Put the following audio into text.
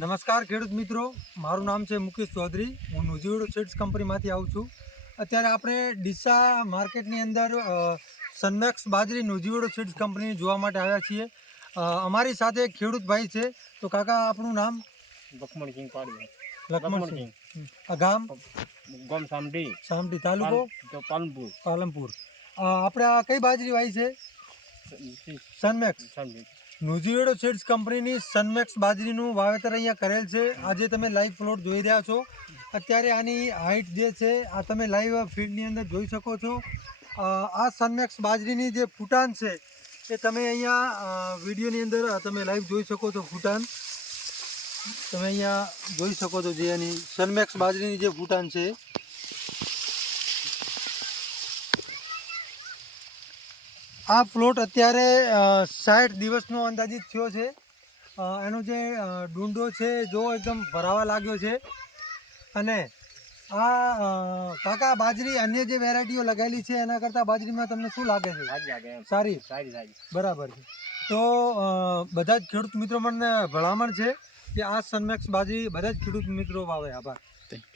નમસ્કાર ખેડૂત મિત્રો, મારું નામ છે મુકેશ ચૌધરી. હું નુજીવેડો સીડ્સ કંપનીમાંથી આવું છું. અત્યારે આપણે ડીસા માર્કેટની અંદર સનમેક્સ બાજરી નુજીવેડો સીડ્સ કંપની જોવા માટે આવ્યા છીએ. અમારી સાથે એક ખેડૂત ભાઈ છે. તો કાકા, આપણું નામ? લક્ષ્મણસિંહ પાડવી. લક્ષ્મણસિંહ. આ ગામ? ગામ સામડી. સામડી. તાલુકો? પાલનપુર. પાલનપુર. આપણે આ કઈ બાજરી વાવી છે? સનમેક્સ. નુજીવેડો સીડ્સ કંપનીની સનમેક્સ બાજરીનું વાવેતર અહીંયા કરેલ છે. આજે તમે લાઈવ પ્લોટ જોઈ રહ્યા છો. અત્યારે આની હાઇટ જે છે આ તમે લાઈવ ફીલ્ડની અંદર જોઈ શકો છો. આ સનમેક્સ બાજરીની જે ફૂટાન છે એ તમે અહીંયા વિડીયોની અંદર તમે લાઈવ જોઈ શકો છો. ફૂટાન તમે અહીંયા જોઈ શકો છો. જે એની સનમેક્સ બાજરીની જે ફૂટાન છે, આ પ્લોટ અત્યારે 60 દિવસનો અંદાજિત થયો છે. એનો જે ડુંડો છે જો એકદમ ભરાવા લાગ્યો છે. અને આ કાકા, બાજરી અન્ય જે વેરાયટીઓ લગાવેલી છે એના કરતાં બાજરીમાં તમને શું લાગે છે? સારી. બરાબર છે. તો બધા જ ખેડૂત મિત્રો મને ભલામણ છે કે આ સનમેક્સ બાજરી બધા જ ખેડૂત મિત્રો વાવે. આભાર.